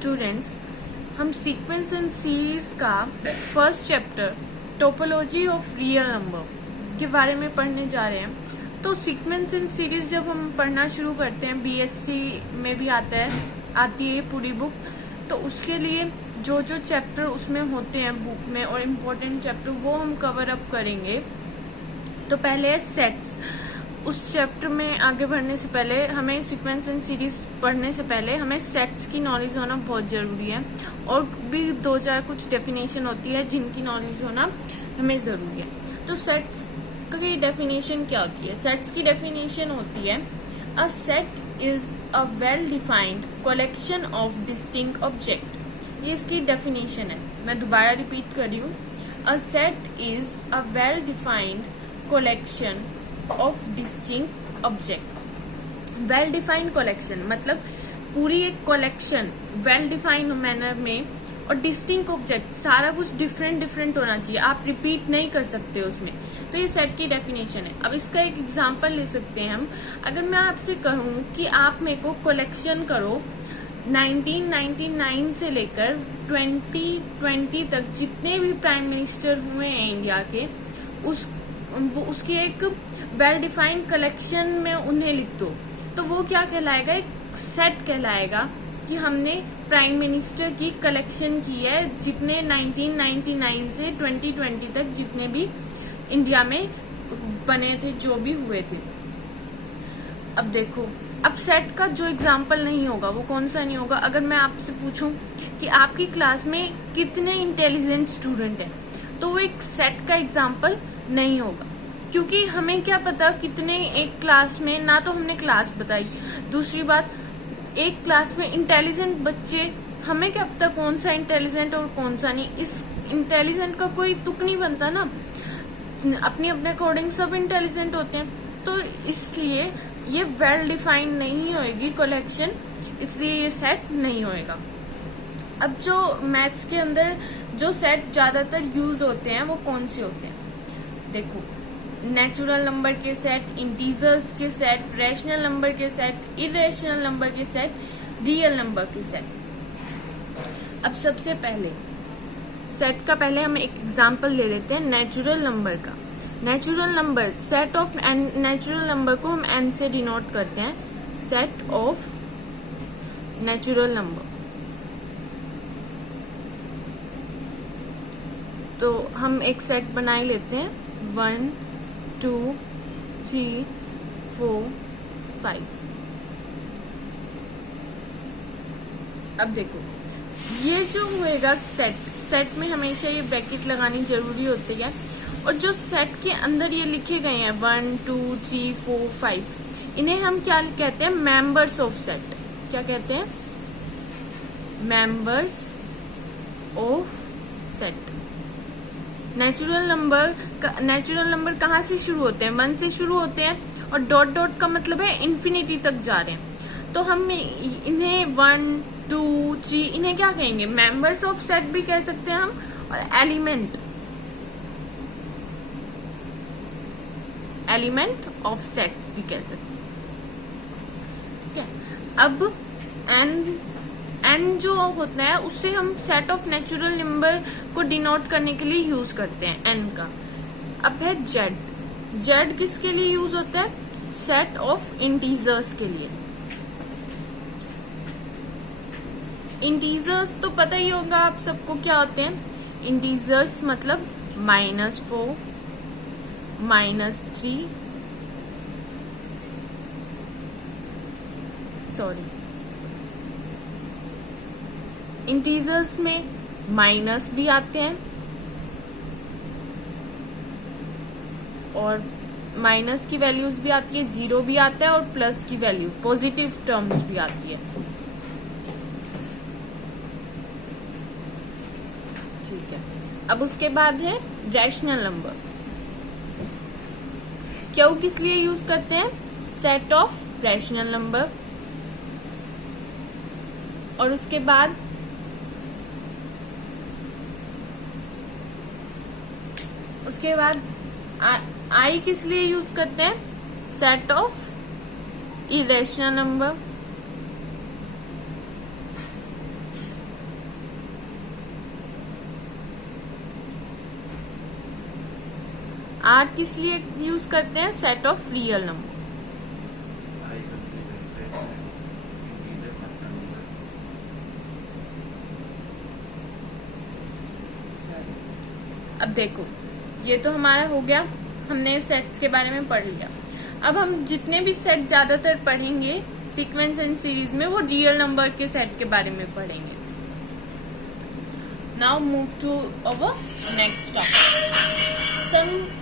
Students, हम sequence and series का first chapter topology of real number के बारे में पढ़ने जा रहे हैं। तो सीक्वेंस एंड सीरीज जब हम पढ़ना शुरू करते हैं, बीएससी में भी आती है पूरी बुक, तो उसके लिए जो जो चैप्टर उसमें होते हैं बुक में और इम्पोर्टेंट चैप्टर वो हम कवर अप करेंगे। तो पहले है सेट्स। उस चैप्टर में आगे बढ़ने से पहले हमें सीक्वेंस एंड सीरीज पढ़ने से पहले हमें सेट्स की नॉलेज होना बहुत ज़रूरी है, और भी 2-4 कुछ डेफिनेशन होती है जिनकी नॉलेज होना हमें ज़रूरी है। तो सेट्स की डेफिनेशन क्या होती है? सेट्स की डेफिनेशन होती है a set is a well defined collection of distinct object. ये इसकी डेफिनेशन है, मैं दोबारा रिपीट कर रही हूँ। A set is a well defined collection of distinct object. Well defined collection मतलब पूरी एक कलेक्शन वेल डिफाइंड मैनर में, और डिस्टिंक्ट ऑब्जेक्ट सारा कुछ डिफरेंट होना चाहिए, आप रिपीट नहीं कर सकते उसमें। तो ये सेट की डेफिनेशन है। अब इसका एक एग्जांपल ले सकते हैं हम। अगर मैं आपसे कहूँ कि आप मेरे को कलेक्शन करो 1999 से लेकर 2020 तक जितने भी प्राइम मिनिस्टर हुए हैं इंडिया के, उसकी एक वेल डिफाइंड कलेक्शन में उन्हें लिख दो, तो वो क्या कहलाएगा? एक सेट कहलाएगा कि हमने प्राइम मिनिस्टर की कलेक्शन की है, जितने 1999 से 2020 तक जितने भी इंडिया में बने थे, जो भी हुए थे। अब देखो, अब सेट का जो एग्जाम्पल नहीं होगा वो कौन सा नहीं होगा? अगर मैं आपसे पूछूं कि आपकी क्लास में कितने इंटेलिजेंट स्टूडेंट हैं, तो वो एक सेट का एग्जाम्पल नहीं होगा, क्योंकि हमें क्या पता कितने एक क्लास में, ना तो हमने क्लास बताई। दूसरी बात, एक क्लास में इंटेलिजेंट बच्चे, हमें क्या पता कौन सा इंटेलिजेंट और कौन सा नहीं। इस इंटेलिजेंट का कोई तुक नहीं बनता ना, अपने अकॉर्डिंग सब इंटेलिजेंट होते हैं। तो इसलिए ये वेल डिफाइंड नहीं होएगी कलेक्शन, इसलिए ये सेट नहीं होएगा। अब जो मैथ्स के अंदर जो सेट ज्यादातर यूज होते हैं वो कौन से होते हैं? देखो, नेचुरल नंबर के सेट, इंटीजर्स के सेट, रैशनल नंबर के सेट, इरेशनल नंबर के सेट, रियल नंबर के सेट। अब सबसे पहले सेट का पहले हम एक एग्जांपल ले लेते हैं नेचुरल नंबर का। Natural number, set of natural number को हम n से डिनोट करते हैं, सेट ऑफ नेचुरल नंबर। तो हम एक सेट बना ही लेते हैं, 1 2 3 4 5। अब देखो, ये जो होएगा सेट में हमेशा ये ब्रैकेट लगानी जरूरी होती है, और जो सेट के अंदर ये लिखे गए हैं 1 2 3 4 5, इन्हें हम क्या कहते हैं? Members of set. क्या कहते हैं? Members of set. Natural number कहाँ से शुरू होते हैं? 1 से शुरू होते हैं, और डॉट डॉट का मतलब है इन्फिनिटी तक जा रहे हैं। तो हम इन्हें 1 2 3 इन्हें क्या कहेंगे? मेंबर्स ऑफ सेट भी कह सकते हैं हम, और एलिमेंट ऑफ सेट्स भी कह सकते हैं। ठीक है। अब n जो होता है उससे हम सेट ऑफ नेचुरल नंबर को डिनोट करने के लिए यूज करते हैं n का। अब है z किसके लिए यूज होता है? सेट ऑफ इंटीजर्स के लिए। इंटीजर्स तो पता ही होगा आप सबको क्या होते हैं। इंटीजर्स मतलब -4 -3, इंटीजर्स में माइनस भी आते हैं, और माइनस की वैल्यूज भी आती है, 0 भी आता है, और प्लस की वैल्यू पॉजिटिव टर्म्स भी आती है। ठीक है। अब उसके बाद है रैशनल नंबर। क्यों किस लिए यूज करते हैं? Set of rational number. और उसके बाद आई किस लिए यूज करते हैं? Set of irrational number. R किस लिए यूज करते हैं? Set of real number. अब देखो, ये तो हमारा हो गया, हमने सेट्स के बारे में पढ़ लिया। अब हम जितने भी सेट ज्यादातर पढ़ेंगे सीक्वेंस एंड सीरीज में, वो रियल नंबर के सेट के बारे में पढ़ेंगे। Now move to our next topic.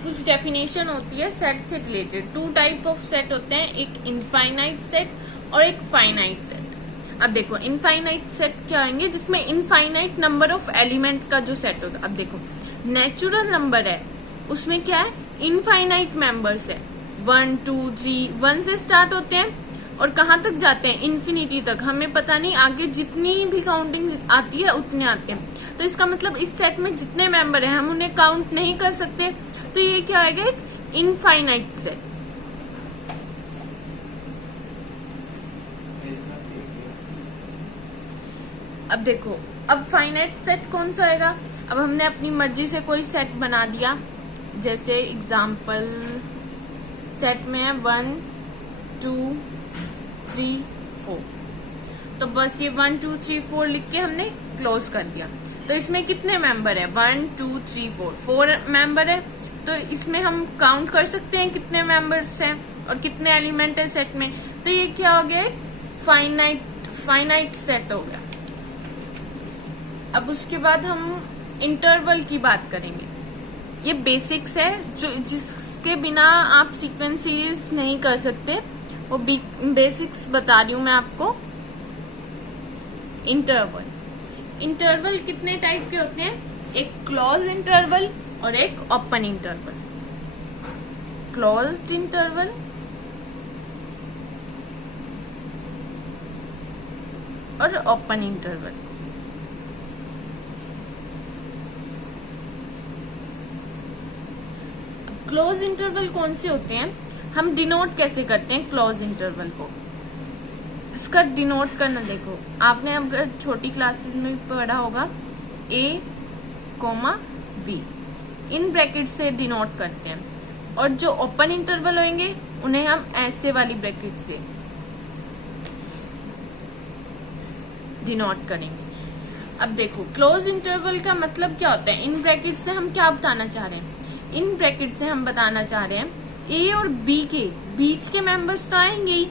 कुछ डेफिनेशन होती है सेट से रिलेटेड। 2 टाइप ऑफ सेट होते हैं, एक इनफाइनाइट सेट और एक फाइनाइट सेट। अब देखो, इनफाइनाइट सेट क्या होंगे? जिसमें इनफाइनाइट नंबर ऑफ एलिमेंट का जो सेट होगा। अब देखो, नेचुरल नंबर है, उसमें क्या है? इनफाइनाइट मेंबर्स है, 1 2 3, 1 से स्टार्ट होते हैं और कहाँ तक जाते हैं? इन्फिनिटी तक। हमें पता नहीं आगे जितनी भी काउंटिंग आती है उतने आते हैं। तो इसका मतलब इस सेट में जितने मेंबर हैं हम उन्हें काउंट नहीं कर सकते। तो ये क्या आएगा? एक इनफाइनाइट सेट। अब देखो, अब फाइनाइट सेट कौन सा आएगा? अब हमने अपनी मर्जी से कोई सेट बना दिया, जैसे एग्जाम्पल सेट में है 1 2 3 4, तो बस ये 1 2 3 4 लिख के हमने क्लोज कर दिया। तो इसमें कितने मेंबर है? 1 2 3 4, 4 मेंबर है। तो इसमें हम काउंट कर सकते हैं कितने मेंबर्स हैं और कितने एलिमेंट है सेट में। तो ये क्या हो गया? फाइनाइट सेट हो गया। अब उसके बाद हम इंटरवल की बात करेंगे। ये बेसिक्स है जो जिसके बिना आप सीक्वेंस सीरीज नहीं कर सकते, वो बेसिक्स बता रही हूं मैं आपको। इंटरवल कितने टाइप के होते हैं? एक क्लोज इंटरवल और एक ओपन इंटरवल। क्लोज्ड इंटरवल और ओपन इंटरवल। क्लोज इंटरवल कौन से होते हैं? हम डिनोट कैसे करते हैं क्लोज इंटरवल को? इसका डिनोट करना देखो, आपने अगर छोटी क्लासेस में भी पढ़ा होगा, A, B इन ब्रैकेट से डिनोट करते हैं। और जो ओपन इंटरवल होंगे उन्हें हम ऐसे वाली ब्रैकेट से डिनोट करेंगे। अब देखो, क्लोज इंटरवल का मतलब क्या होता है? इन ब्रैकेट से हम क्या बताना चाह रहे हैं? इन ब्रैकेट से हम बताना चाह रहे हैं A और B के बीच के मेंबर्स तो आएंगे ही।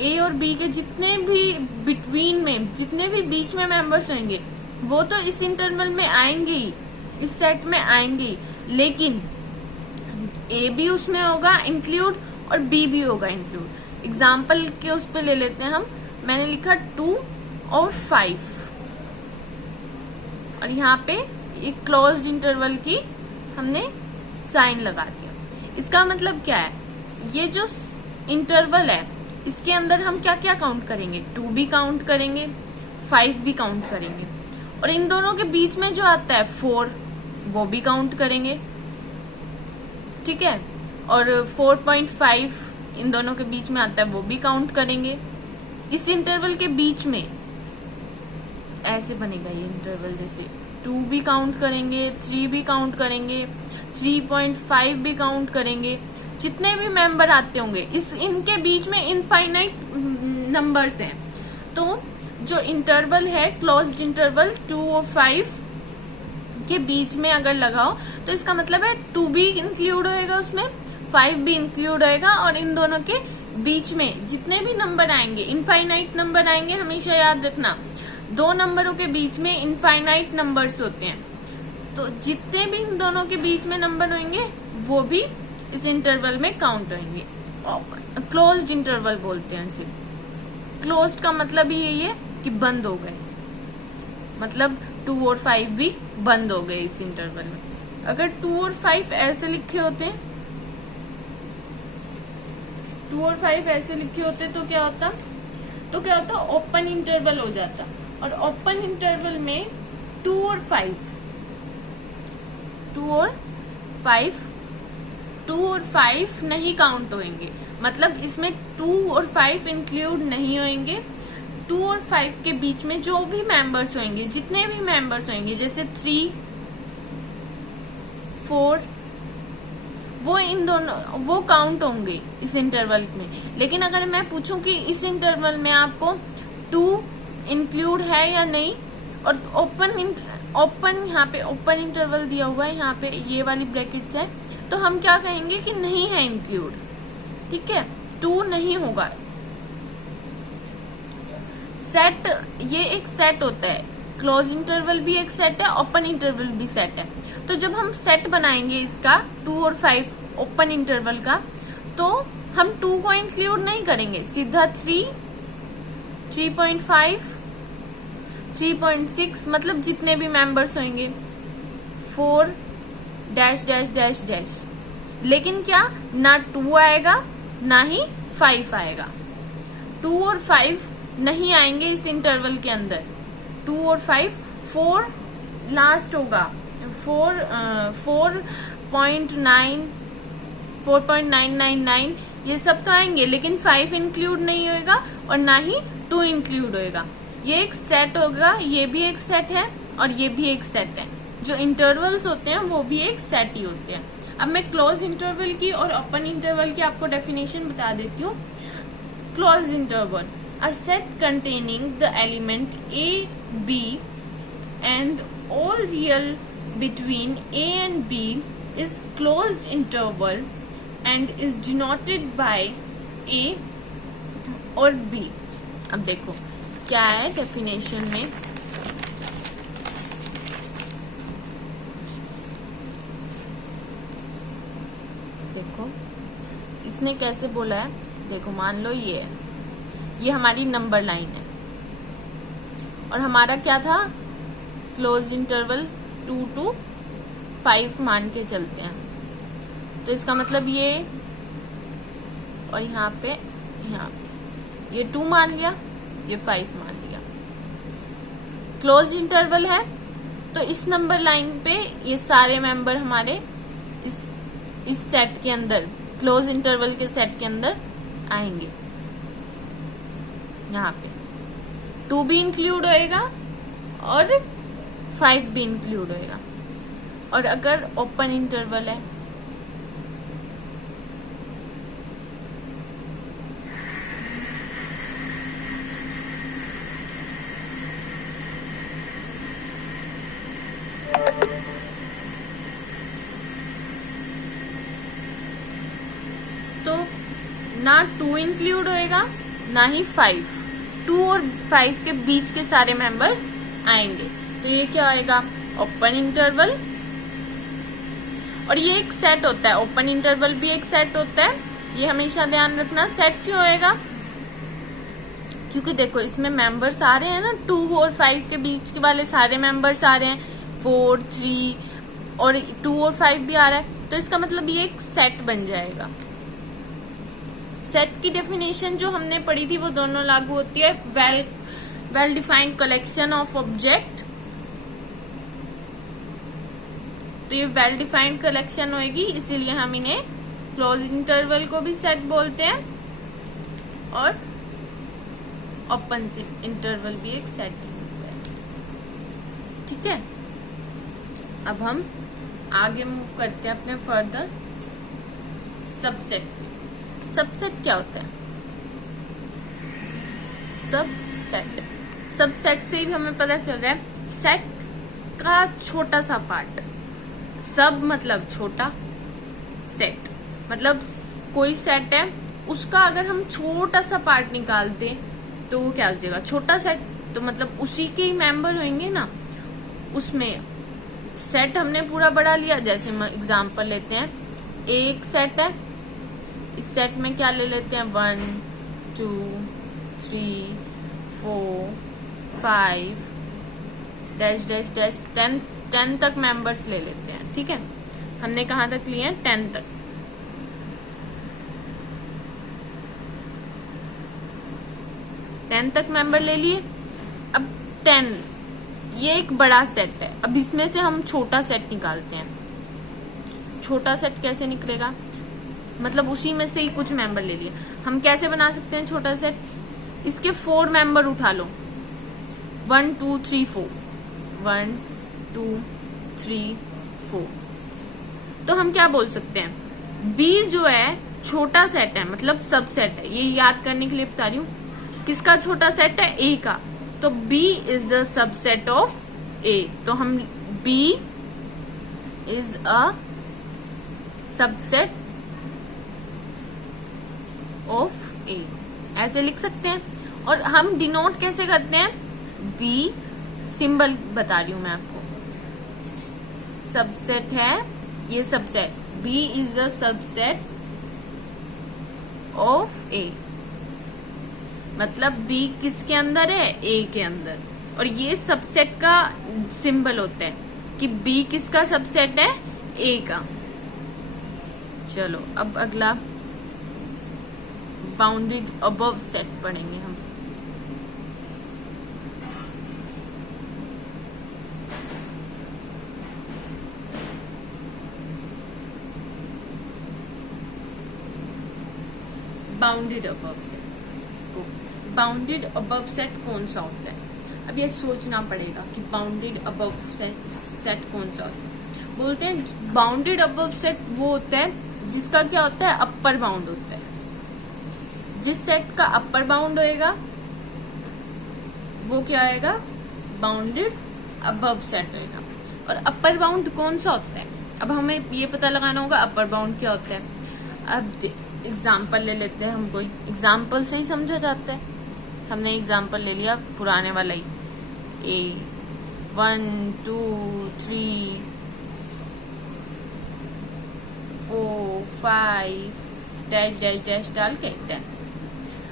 A और B के जितने भी बिटवीन में, जितने भी बीच में मेंबर्स होंगे वो तो इस इंटरवल में आएंगे ही, इस सेट में आएंगे ही। लेकिन A भी उसमें होगा इंक्लूड और B भी होगा इंक्लूड। एग्जाम्पल के उस पर ले लेते हैं हम। मैंने लिखा 2 और 5 और यहाँ पे एक क्लोज्ड इंटरवल की हमने साइन लगा दिया। इसका मतलब क्या है? ये जो इंटरवल है इसके अंदर हम क्या क्या काउंट करेंगे? 2 भी काउंट करेंगे, 5 भी काउंट करेंगे, और इन दोनों के बीच में जो आता है 4 वो भी काउंट करेंगे, ठीक है। और 4.5 इन दोनों के बीच में आता है वो भी काउंट करेंगे। इस इंटरवल के बीच में ऐसे बनेगा ये इंटरवल, जैसे 2 भी काउंट करेंगे, 3 भी काउंट करेंगे, 3.5 भी काउंट करेंगे। जितने भी मेंबर आते होंगे इनके बीच में इनफाइनाइट नंबर्स हैं। तो जो इंटरवल है क्लोज्ड इंटरवल 2 और 5 के बीच में अगर लगाओ तो इसका मतलब है 2 भी इंक्लूड होएगा उसमें, 5 भी इंक्लूड होएगा, और इन दोनों के बीच में जितने भी नंबर आएंगे इनफाइनाइट नंबर आएंगे। हमेशा याद रखना 2 नंबरों के बीच में इनफाइनाइट नंबर्स होते हैं। तो जितने भी इन दोनों के बीच में नंबर होंगे वो भी इस इंटरवल में काउंट होंगे। क्लोज्ड इंटरवल बोलते हैं इसे। क्लोज्ड का मतलब ही यही है कि बंद हो गए, मतलब 2 और 5 भी बंद हो गए इस इंटरवल में। अगर 2 और 5 ऐसे लिखे होते, 2 और 5 ऐसे लिखे होते तो क्या होता? ओपन इंटरवल हो जाता। और ओपन इंटरवल में 2 और 5 नहीं काउंट होंगे, मतलब इसमें 2 और 5 इंक्लूड नहीं होंगे। 2 और 5 के बीच में जो भी मेंबर्स होंगे, जितने भी मेंबर्स होंगे, जैसे 3, 4 वो इन दोनों वो काउंट होंगे इस इंटरवल में। लेकिन अगर मैं पूछूं कि इस इंटरवल में आपको 2 इंक्लूड है या नहीं, और ओपन यहाँ पे ओपन इंटरवल दिया हुआ है, यहाँ पे ये वाली ब्रैकेट्स है, तो हम क्या कहेंगे कि नहीं है इंक्लूड। ठीक है, 2 नहीं होगा। सेट, ये एक सेट होता है, क्लोज इंटरवल भी एक सेट है, ओपन इंटरवल भी सेट है। तो जब हम सेट बनाएंगे इसका 2 और 5 ओपन इंटरवल का, तो हम 2 को इंक्लूड नहीं करेंगे, सीधा 3, 3.5, 3.6, मतलब जितने भी मेंबर्स होंगे, 4 डैश डैश डैश डैश। लेकिन क्या, ना 2 आएगा ना ही 5 आएगा। 2 और 5 नहीं आएंगे इस इंटरवल के अंदर। 2 और 5, 4 लास्ट होगा, 4.9, 4.999 ये सब तो आएंगे, लेकिन 5 इंक्लूड नहीं होएगा और ना ही 2 इंक्लूड होएगा। ये एक सेट होगा, ये भी एक सेट है और ये भी एक सेट है। जो इंटरवल्स होते हैं वो भी एक सेट ही होते हैं। अब मैं क्लोज इंटरवल की और ओपन इंटरवल की आपको डेफिनेशन बता देती हूँ। Close interval, a set containing the element a, b and all real between a and b is closed interval and is denoted by a और b। अब देखो क्या है डेफिनेशन में, देखो इसने कैसे बोला है। देखो मान लो ये हमारी नंबर लाइन है और हमारा क्या था, क्लोज इंटरवल 2 to 5 मान के चलते हैं। तो इसका मतलब ये, और यहाँ पे ये 2 मान लिया, ये 5 मान लिया। क्लोज इंटरवल है तो इस नंबर लाइन पे ये सारे मेंबर हमारे इस सेट के अंदर, क्लोज इंटरवल के सेट के अंदर आएंगे। यहाँ पे 2 भी इंक्लूड होएगा और 5 भी इंक्लूड होएगा। और अगर ओपन इंटरवल है, तो ना 2 इंक्लूड होएगा ना ही 5। 2 और 5 के बीच के सारे मेंबर आएंगे। तो ये क्या आएगा, ओपन इंटरवल। और ये एक सेट होता है, ओपन इंटरवल भी एक सेट होता है, ये हमेशा ध्यान रखना। सेट क्यों होएगा, क्योंकि देखो इसमें मेंबर्स आ रहे हैं ना, 2 और 5 के बीच के वाले सारे मेंबर्स आ रहे हैं, 4, 3 और 2 और 5 भी आ रहा है। तो इसका मतलब ये एक सेट बन जाएगा। सेट की डेफिनेशन जो हमने पढ़ी थी वो दोनों लागू होती है। Well defined collection of object, तो ये वेल डिफाइंड कलेक्शन होगी, इसीलिए हम इन्हें क्लोज इंटरवल को भी सेट बोलते हैं और ओपन इंटरवल भी एक सेट होता है। ठीक है, अब हम आगे मूव करते हैं अपने फर्दर सबसेट। सबसेट क्या होता है, सबसेट से ही हमें पता चल रहा है सेट का छोटा सा पार्ट। सब मतलब छोटा, सेट मतलब कोई सेट है उसका अगर हम छोटा सा पार्ट निकालते तो वो क्या हो जाएगा, छोटा सेट। तो मतलब उसी के ही मेंबर होंगे ना, उसमें सेट हमने पूरा बड़ा लिया। जैसे एग्जांपल लेते हैं, एक सेट है, इस सेट में क्या ले लेते हैं, 1 2 3 4 5 डैश डैश डैश 10 तक मेंबर्स ले लेते हैं। ठीक है, हमने कहाँ तक लिए हैं, 10 तक। तक मेंबर ले लिए। अब 10 ये एक बड़ा सेट है, अब इसमें से हम छोटा सेट निकालते हैं। छोटा सेट कैसे निकलेगा, मतलब उसी में से ही कुछ मेंबर ले लिए। हम कैसे बना सकते हैं छोटा सेट, इसके 4 मेंबर उठा लो, 1 2 3 4, 1 2 3 4। तो हम क्या बोल सकते हैं, बी जो है छोटा सेट है, मतलब सबसेट है, ये याद करने के लिए बता रही हूँ। किसका छोटा सेट है? ए का। तो B is a subset of A, तो हम B is a subset of A ऐसे लिख सकते हैं। और हम डिनोट कैसे करते हैं? बी सिंबल बता रही हूं मैं आपको, सबसेट है ये subset, B is a subset of A, मतलब बी किसके अंदर है? ए के अंदर। और ये सबसेट का सिंबल होता है कि बी किसका सबसेट है? ए का। चलो अब अगला बाउंडेड अबव सेट पढ़ेंगे हम। बाउंडेड अबव सेट, तो बाउंडेड अबव सेट कौन सा होता है? अब ये सोचना पड़ेगा कि बाउंडेड अबव सेट कौन सा होता है। बोलते हैं बाउंडेड अबव सेट वो होता है जिसका क्या होता है? अपर बाउंड होता है। जिस सेट का अपर बाउंड होएगा वो क्या होएगा? बाउंडेड अबव सेट होएगा। और अपर बाउंड कौन सा होता है? अब हमें ये पता लगाना होगा अपर बाउंड क्या होता है। अब एग्जाम्पल ले लेते हैं, हम कोई एग्जाम्पल से ही समझा जाता है। हमने एग्जाम्पल ले लिया पुराने वाला ही, ए 1 2 3 4 5 डैश डैश डैश डाल के 10।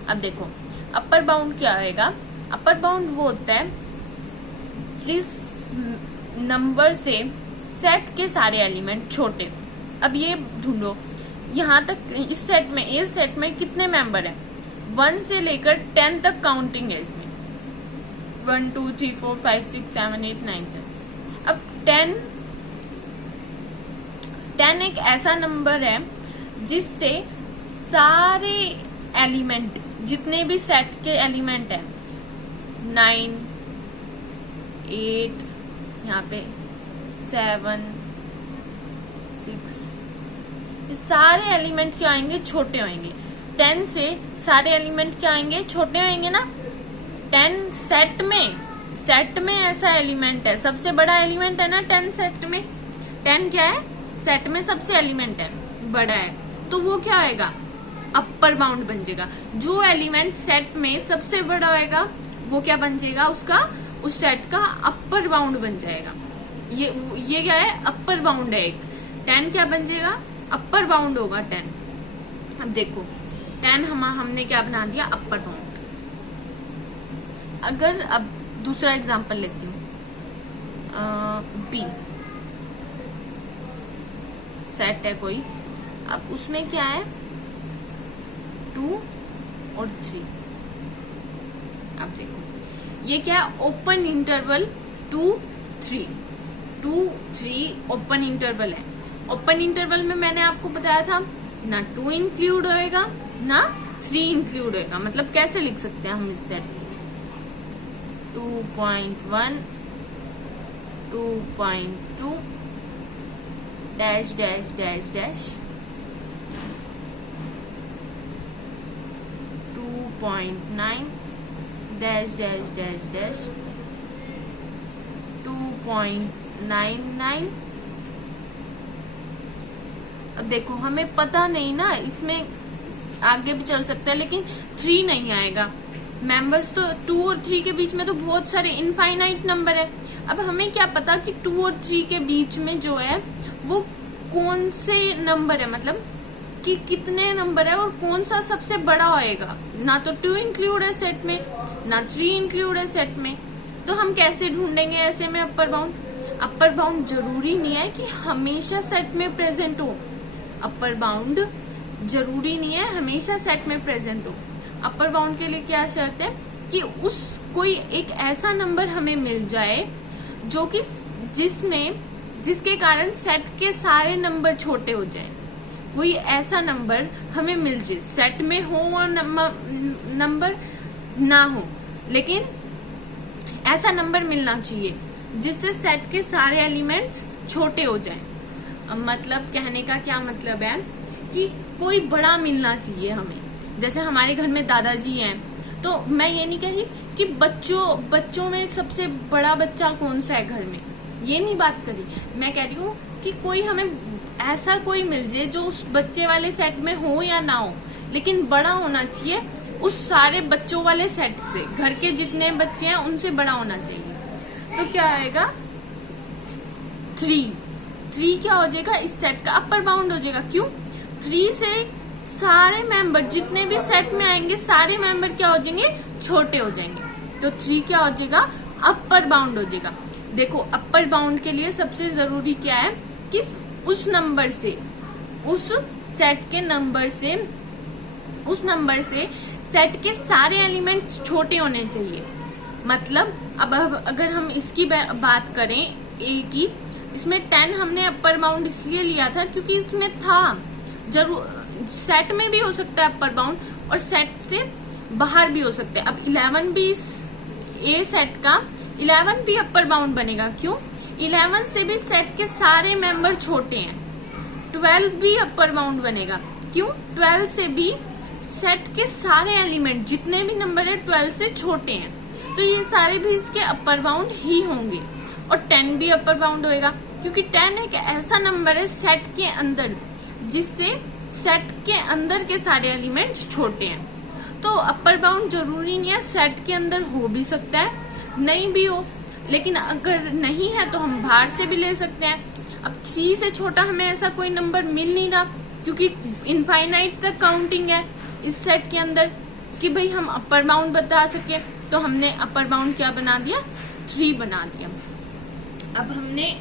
अब देखो अपर बाउंड क्या होएगा? अपर बाउंड वो होता है जिस नंबर से सेट के सारे एलिमेंट छोटे। अब ये ढूंढो, यहाँ तक इस सेट में, इस सेट में कितने मेंबर हैं? 1 से लेकर 10 तक काउंटिंग है इसमें, 1 2 3 4 5 6 7 8 9 10। अब 10 एक ऐसा नंबर है जिससे सारे एलिमेंट, जितने भी सेट के एलिमेंट हैं, 9 8 यहाँ पे 7 6, ये सारे एलिमेंट क्या आएंगे? छोटे होंगे। 10 से सारे एलिमेंट क्या आएंगे? छोटे होंगे ना। 10 सेट में ऐसा एलिमेंट है, सबसे बड़ा एलिमेंट है ना 10 सेट में। 10 क्या है? सेट में सबसे एलिमेंट है, बड़ा है, तो वो क्या आएगा? अपर बाउंड बन जाएगा। जो एलिमेंट सेट में सबसे बड़ा होएगा वो क्या बन जाएगा? उसका, उस सेट का अपर बाउंड बन जाएगा। ये क्या है? अपर बाउंड है एक। 10 क्या बन जाएगा? अपर बाउंड होगा 10। अब देखो 10 हमने क्या बना दिया? Upper bound. अगर अब दूसरा एग्जांपल लेती हूँ, बी सेट है कोई, अब उसमें क्या है? 2 और 3। अब देखो ये क्या है? ओपन इंटरवल 2 3, 2 3 ओपन इंटरवल है। ओपन इंटरवल में मैंने आपको बताया था ना 2 इंक्लूड होएगा ना 3 इंक्लूड होएगा। मतलब कैसे लिख सकते हैं हम इस set? 2.1 2.2 dash dash dash dash 2.9 dash dash dash dash 2.99। अब देखो हमें पता नहीं ना, इसमें आगे भी चल सकता है लेकिन 3 नहीं आएगा। मेंबर्स तो 2 और 3 के बीच में तो बहुत सारे इनफाइनाइट नंबर है। अब हमें क्या पता कि 2 और 3 के बीच में जो है वो कौन से नंबर है, मतलब कि कितने नंबर है और कौन सा सबसे बड़ा होएगा। ना तो 2 इंक्लूड है सेट में, ना 3 इंक्लूड है सेट में, तो हम कैसे ढूंढेंगे ऐसे में अपर बाउंड? अपर बाउंड जरूरी नहीं है कि हमेशा सेट में प्रेजेंट हो। अपर बाउंड जरूरी नहीं है हमेशा सेट में प्रेजेंट हो। अपर बाउंड के लिए क्या शर्त है? कि उस कोई एक ऐसा नंबर हमें मिल जाए जो कि जिसके कारण सेट के सारे नंबर छोटे हो जाए। कोई ऐसा नंबर हमें मिल जाए, सेट में हो और नंबर ना हो, लेकिन ऐसा नंबर मिलना चाहिए जिससे सेट के सारे एलिमेंट्स छोटे हो जाएं। मतलब कहने का क्या मतलब है कि कोई बड़ा मिलना चाहिए हमें। जैसे हमारे घर में दादाजी हैं, तो मैं ये नहीं कह रही कि बच्चों में सबसे बड़ा बच्चा कौन सा है घर में, ये नहीं बात करी। मैं कह रही हूँ कि कोई हमें ऐसा कोई मिल जाए जो उस बच्चे वाले सेट में हो या ना हो, लेकिन बड़ा होना चाहिए उस सारे बच्चों वाले सेट से। घर के जितने बच्चे हैं उनसे बड़ा होना चाहिए। तो क्या आएगा 3 क्या हो जाएगा, इस सेट का अपर बाउंड हो जाएगा। क्यों? 3 से सारे मेंबर जितने भी सेट में आएंगे सारे मेंबर क्या हो जाएंगे, छोटे हो जाएंगे। तो 3 क्या हो जाएगा, अपर बाउंड हो जाएगा। देखो अपर बाउंड के लिए सबसे जरूरी क्या है कि उस नंबर से, उस सेट के नंबर से, उस नंबर से सेट के सारे एलिमेंट्स छोटे होने चाहिए। मतलब अब अगर हम इसकी बात करें ए की, इसमें 10 हमने अपर बाउंड इसलिए लिया था क्योंकि इसमें था, जरूर सेट में भी हो सकता है अपर बाउंड और सेट से बाहर भी हो सकता है। अब 11 भी इस ए सेट का 11 भी अपर बाउंड बनेगा। क्यों? 11 से भी सेट के सारे मेंबर छोटे हैं। 12 भी अपर बाउंड बनेगा। क्यों? 12 से भी सेट के सारे एलिमेंट जितने भी नंबर है 12 से छोटे हैं, तो ये सारे भी इसके अपर बाउंड ही होंगे। और 10 भी अपर बाउंड होएगा क्योंकि 10 एक ऐसा नंबर है सेट के अंदर जिससे सेट के अंदर के सारे एलिमेंट्स छोटे हैं। तो अपर बाउंड जरूरी नहीं है, सेट के अंदर हो भी सकता है, नहीं भी हो, लेकिन अगर नहीं है तो हम बाहर से भी ले सकते हैं। अब 3 से छोटा हमें ऐसा कोई नंबर मिल नहीं रहा क्योंकि इनफाइनाइट तक काउंटिंग है इस सेट के अंदर कि भाई हम अपर बाउंड बता सके, तो हमने अपर बाउंड क्या बना दिया, 3 बना दिया। अब हमने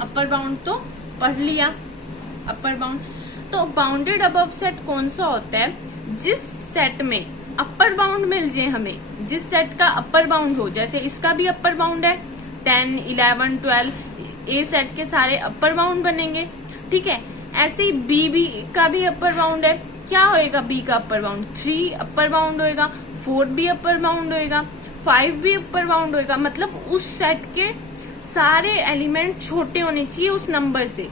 अपर बाउंड तो पढ़ लिया। अपर बाउंड तो बाउंडेड अबव सेट कौन सा होता है, जिस सेट में अपर बाउंड मिल जाए हमें, जिस सेट का अपर बाउंड हो। जैसे इसका भी अपर बाउंड है 10, 11, 12, ए सेट के सारे अपर बाउंड बनेंगे। ठीक है, ऐसे ही बी का भी अपर बाउंड है। क्या होएगा बी का अपर बाउंड, 3 अपर बाउंड होएगा, 4 भी अपर बाउंड होएगा, 5 भी अपर बाउंड होएगा। मतलब उस सेट के सारे एलिमेंट छोटे होने चाहिए उस नंबर से,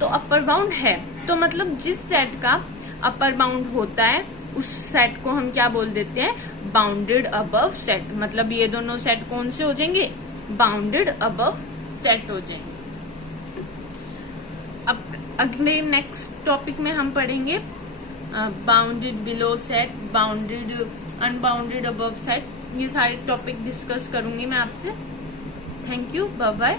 तो अपर बाउंड है। तो मतलब जिस सेट का अपर बाउंड होता है उस सेट को हम क्या बोल देते हैं, बाउंडेड अबव सेट। मतलब ये दोनों सेट कौन से हो जाएंगे, बाउंडेड अबव सेट हो जाएंगे। अब अगले नेक्स्ट टॉपिक में हम पढ़ेंगे bounded below set, bounded unbounded above set. ये सारे टॉपिक डिस्कस करूंगी मैं आपसे। Thank you, bye bye.